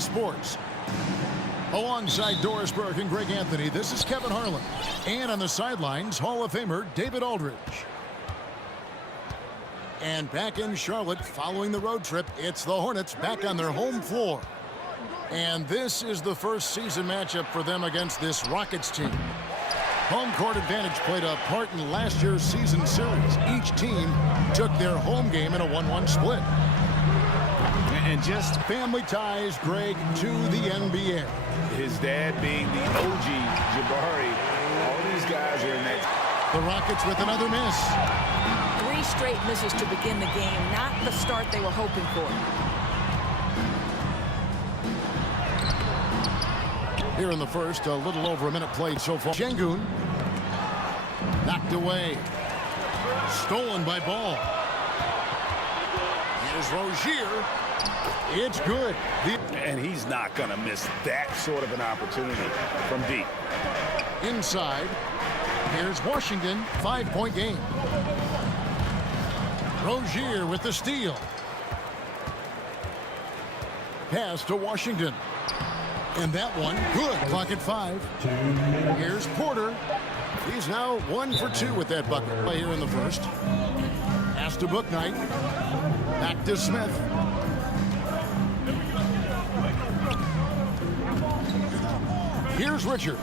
Sports. Alongside Doris Burke and Greg Anthony, this is Kevin Harlan. And on the sidelines, Hall of Famer David Aldridge. And back in Charlotte, following the road trip, it's the Hornets back on their home floor. And this is the first season matchup for them against this Rockets team. Home court advantage played a part in last year's season series. Each team took their home game in a 1-1 split. And just family ties Greg to the NBA. His dad being the OG Jabari. All these guys are in that. The Rockets with another miss. 3 straight misses to begin the game. Not the start they were hoping for. Here in the first, a little over a minute played so far. Şengün knocked away. Stolen by Ball. Here's Rozier. It's good. And he's not going to miss that sort of an opportunity from deep. Inside. Here's Washington. 5-point game. Rozier with the steal. Pass to Washington. And that one, good. Clock at 5. Here's Porter. He's now 1 for 2 with that bucket play here in the first. Pass to Bouknight. Back to Smith. Here's Richards.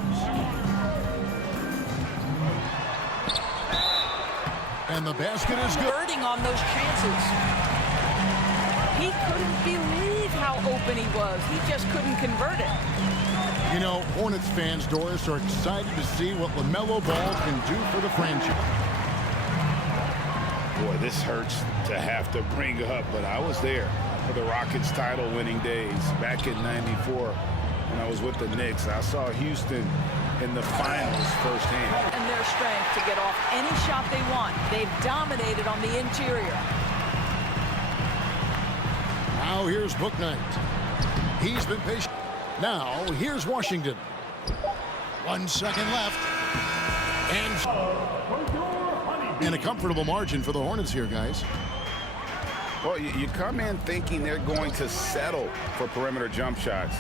And the basket is good. Birding on those chances. He couldn't believe how open he was. He just couldn't convert it. You know, Hornets fans, Doris, are excited to see what LaMelo Ball can do for the franchise. Boy, this hurts to have to bring up, but I was there for the Rockets title-winning days back in '94 when I was with the Knicks. I saw Houston in the finals firsthand. And their strength to get off any shot they want. They've dominated on the interior. Now here's Bouknight. He's been patient. Now here's Washington. 1 second left. And a comfortable margin for the Hornets here, guys. Well, you come in thinking they're going to settle for perimeter jump shots.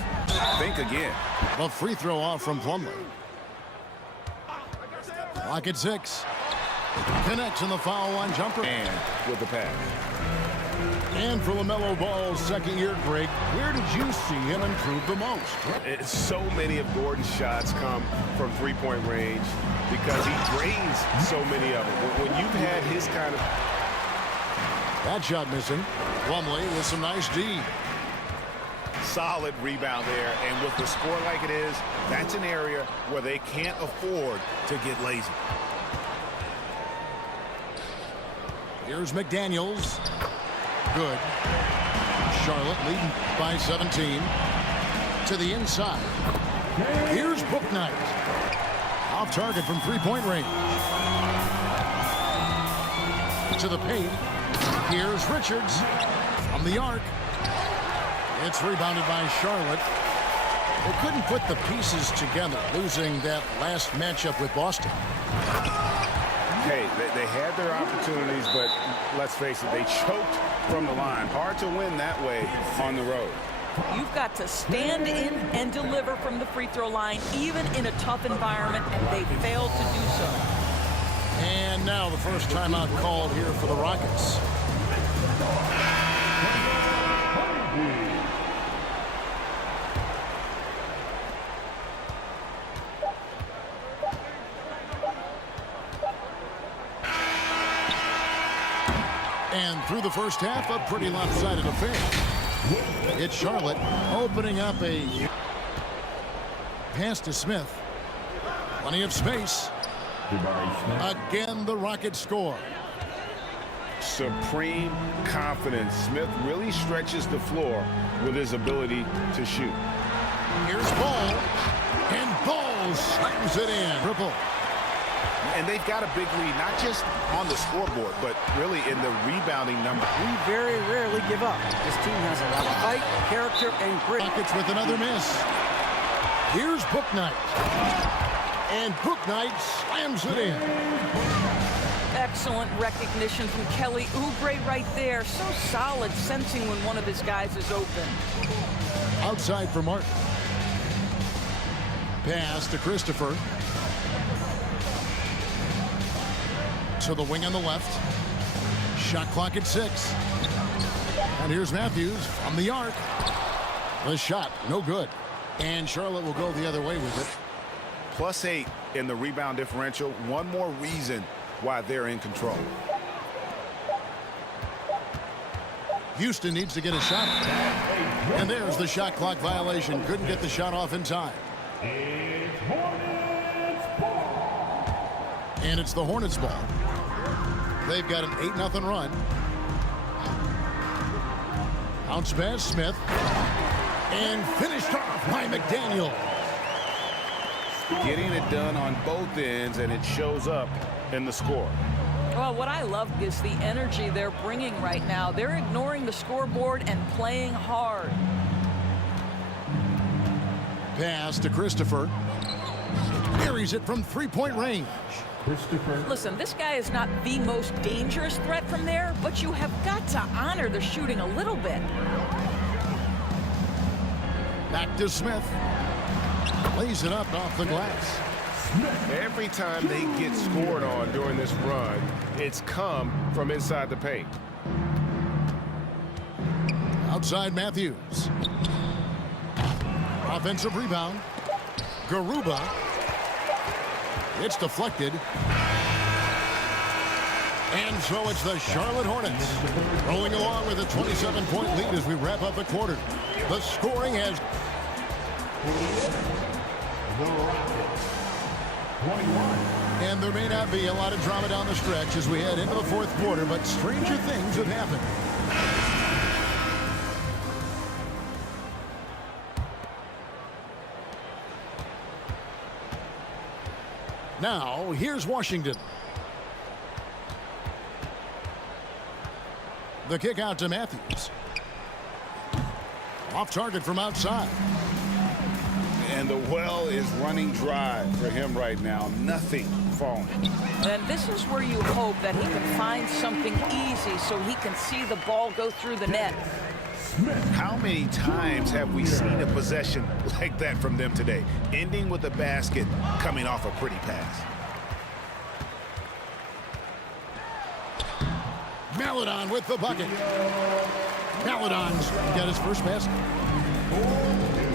Think again. The free throw off from Plumlee. Clock at 6. Connects in the foul line jumper. And with the pass. And for LaMelo Ball's second year, Greg, where did you see him improve the most? So many of Gordon's shots come from three-point range because he drains so many of them. When you've had his kind of... That shot missing. Plumlee with some nice D. Solid rebound there, and with the score like it is, that's an area where they can't afford to get lazy. Here's McDaniels. Good. Charlotte leading by 17. To the inside. Here's Bouknight. Off target from three-point range. To the paint. Here's Richards from the arc. It's rebounded by Charlotte. They couldn't put the pieces together, losing that last matchup with Boston. Hey, they had their opportunities, but let's face it, they choked from the line. Hard to win that way on the road. You've got to stand in and deliver from the free throw line, even in a tough environment, and they failed to do so. And now the first timeout called here for the Rockets. And through the first half, a pretty lopsided affair. It's Charlotte opening up a pass to Smith. Plenty of space. Again, the Rockets score. Supreme confidence. Smith really stretches the floor with his ability to shoot. Here's Ball. And Ball slams it in. Triple. And they've got a big lead, not just on the scoreboard, but really in the rebounding number. We very rarely give up. This team has a lot of fight, character, and grit. Rockets with another miss. Here's Bouknight. And Bouknight slams it in. Excellent recognition from Kelly Oubre right there. So solid, sensing when one of his guys is open. Outside for Martin. Pass to Christopher. To the wing on the left. Shot clock at 6. And here's Matthews from the arc. The shot, no good. And Charlotte will go the other way with it. +8 in the rebound differential. One more reason why they're in control. Houston needs to get a shot. And there's the shot clock violation. Couldn't get the shot off in time. And it's the Hornets ball. They've got an 8-0 run. Bounce pass, Smith. And finished off by McDaniel. Getting it done on both ends, and it shows up in the score. Well, what I love is the energy they're bringing right now. They're ignoring the scoreboard and playing hard. Pass to Christopher. Buries it from three-point range. Listen, this guy is not the most dangerous threat from there, but you have got to honor the shooting a little bit. Back to Smith. Lays it up off the glass. Every time they get scored on during this run, it's come from inside the paint. Outside Matthews. Offensive rebound. Garuba. It's deflected. And so it's the Charlotte Hornets rolling along with a 27-point lead as we wrap up the quarter. The scoring has... And there may not be a lot of drama down the stretch as we head into the fourth quarter, but stranger things have happened. Now, here's Washington. The kick out to Matthews. Off target from outside. And the well is running dry for him right now. Nothing falling. And this is where you hope that he can find something easy so he can see the ball go through the net. How many times have we seen a possession like that from them today? Ending with a basket, coming off a pretty pass. Maledon with the bucket. Maledon's got his first basket.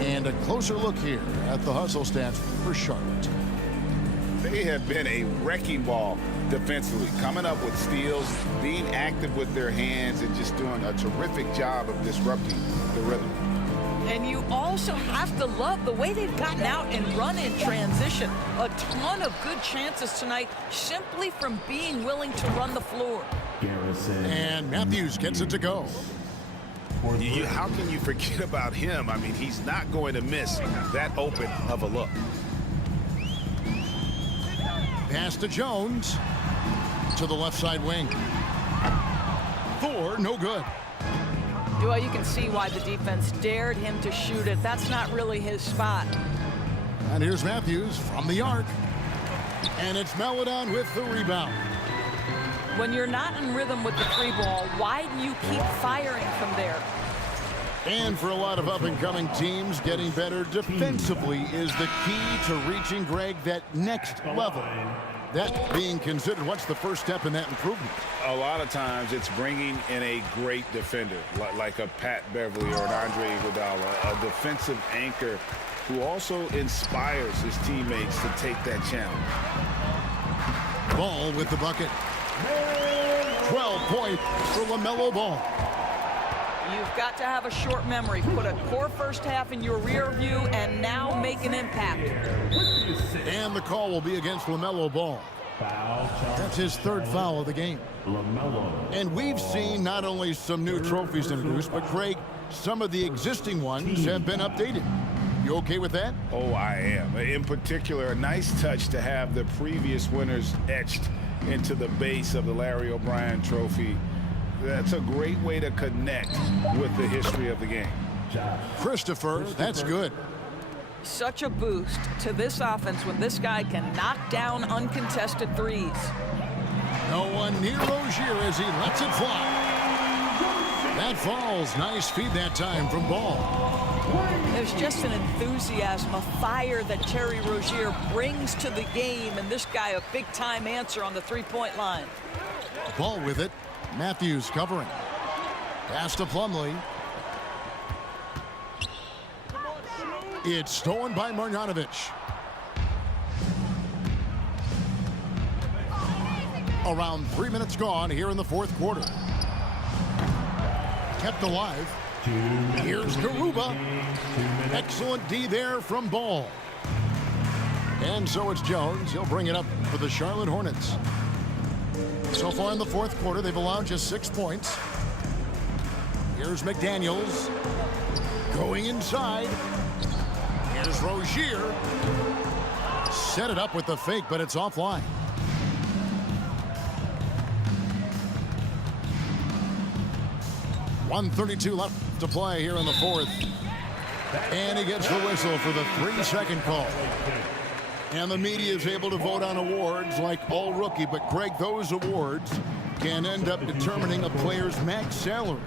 And a closer look here at the hustle stats for Charlotte. They have been a wrecking ball defensively, coming up with steals, being active with their hands, and just doing a terrific job of disrupting the rhythm. And you also have to love the way they've gotten out and run in transition. A ton of good chances tonight simply from being willing to run the floor. And Matthews gets it to go. How can you forget about him? I mean, he's not going to miss that open of a look. Pass to Jones. To the left side wing. Thor, no good. Well, you can see why the defense dared him to shoot it. That's not really his spot. And here's Matthews from the arc. And it's Maledon with the rebound. When you're not in rhythm with the free ball, why do you keep firing from there? And for a lot of up-and-coming teams, getting better defensively is the key to reaching, Greg, that next level. That being considered, what's the first step in that improvement? A lot of times it's bringing in a great defender, like a Pat Beverly or an Andre Iguodala, a defensive anchor who also inspires his teammates to take that challenge. Ball with the bucket. 12 points for LaMelo Ball. You've got to have a short memory. Put a poor first half in your rear view and now make an impact. And the call will be against LaMelo Ball. That's his third foul of the game. And we've seen not only some new trophies introduced, but Craig, some of the existing ones have been updated. You okay with that? Oh, I am. In particular, a nice touch to have the previous winners etched into the base of the Larry O'Brien trophy. That's a great way to connect with the history of the game. Christopher, that's good. Such a boost to this offense when this guy can knock down uncontested threes. No one near Rozier as he lets it fly. That falls. Nice feed that time from Ball. There's just an enthusiasm, a fire that Terry Rozier brings to the game, and this guy a big-time answer on the three-point line. Ball with it. Matthews covering. Pass to Plumlee. It's stolen by Marjanovic. Around 3 minutes gone here in the fourth quarter. Kept alive. Here's Garuba. Excellent D there from Ball. And so it's Jones. He'll bring it up for the Charlotte Hornets. So far in the fourth quarter, they've allowed just 6 points. Here's McDaniels. Going inside. Here's Rozier. Set it up with the fake, but it's offline. .132 left to play here in the fourth. And he gets the whistle for the 3-second call. And the media is able to vote on awards like all rookie. But, Greg, those awards can end up determining a player's max salary.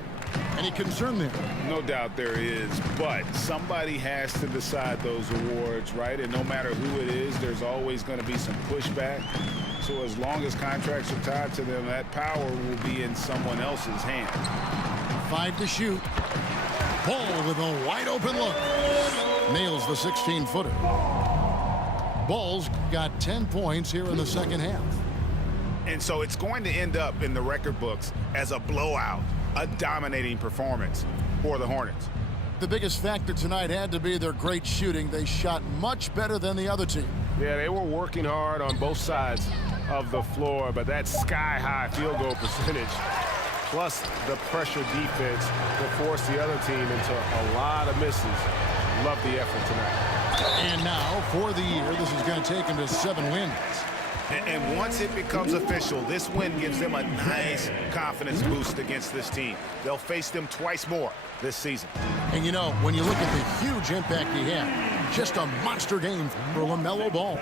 Any concern there? No doubt there is, but somebody has to decide those awards, right? And no matter who it is, there's always going to be some pushback. So as long as contracts are tied to them, that power will be in someone else's hand. 5 to shoot. Ball with a wide open look. Nails the 16-footer. Ball's got 10 points here in the second half. And so it's going to end up in the record books as a blowout, a dominating performance for the Hornets. The biggest factor tonight had to be their great shooting. They shot much better than the other team. Yeah, they were working hard on both sides of the floor, but that sky-high field goal percentage plus the pressure defense will force the other team into a lot of misses. Love the effort tonight. And now, for the year, this is going to take them to 7 wins. And once it becomes official, this win gives them a nice confidence boost against this team. They'll face them twice more this season. And, you know, when you look at the huge impact he had, just a monster game for LaMelo Ball.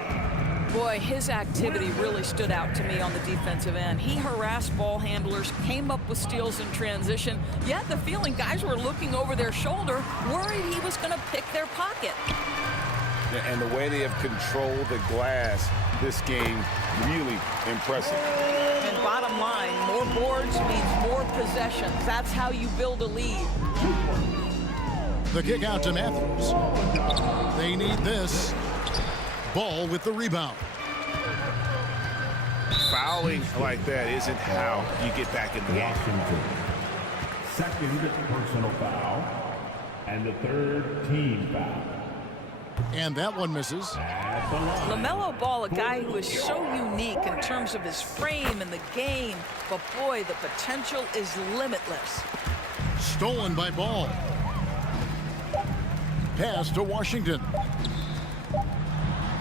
Boy, his activity really stood out to me on the defensive end. He harassed ball handlers, came up with steals in transition. You had the feeling guys were looking over their shoulder, worried he was going to pick their pocket. And the way they have controlled the glass this game, really impressive. And bottom line, more boards means more possessions. That's how you build a lead. The kick out to Matthews. They need this. Ball with the rebound. Fouling like that isn't how you get back in the game. Washington. Second personal foul. And the third team foul. And that one misses. LaMelo Ball, a guy who is so unique in terms of his frame and the game, but boy, the potential is limitless. Stolen by Ball. Pass to Washington.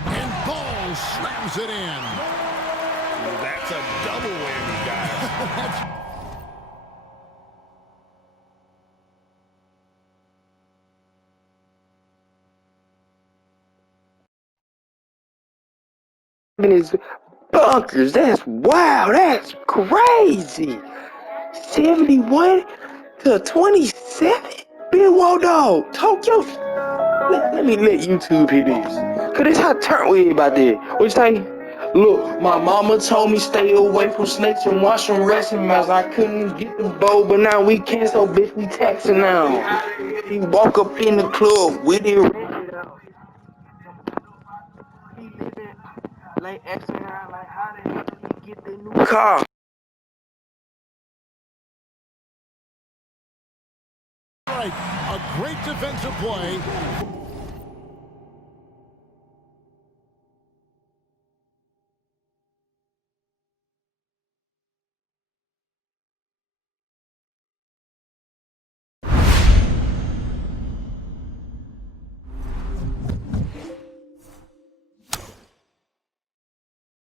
And Ball slams it in. That's a double whammy, guys. Is bunkers. That's wow. That's crazy. 71 to 27. Big Wall Dog. Tokyo. Let me let YouTube hear this. Cause this how turn way about that. What you say? Look, my mama told me stay away from snakes and wash them wrestling mouths. I couldn't get the bow, but now we can, so bitch we taxing now. He walk up in the club with it. Like asking her, like, how the hell did you get the new car? Right, a great defensive play.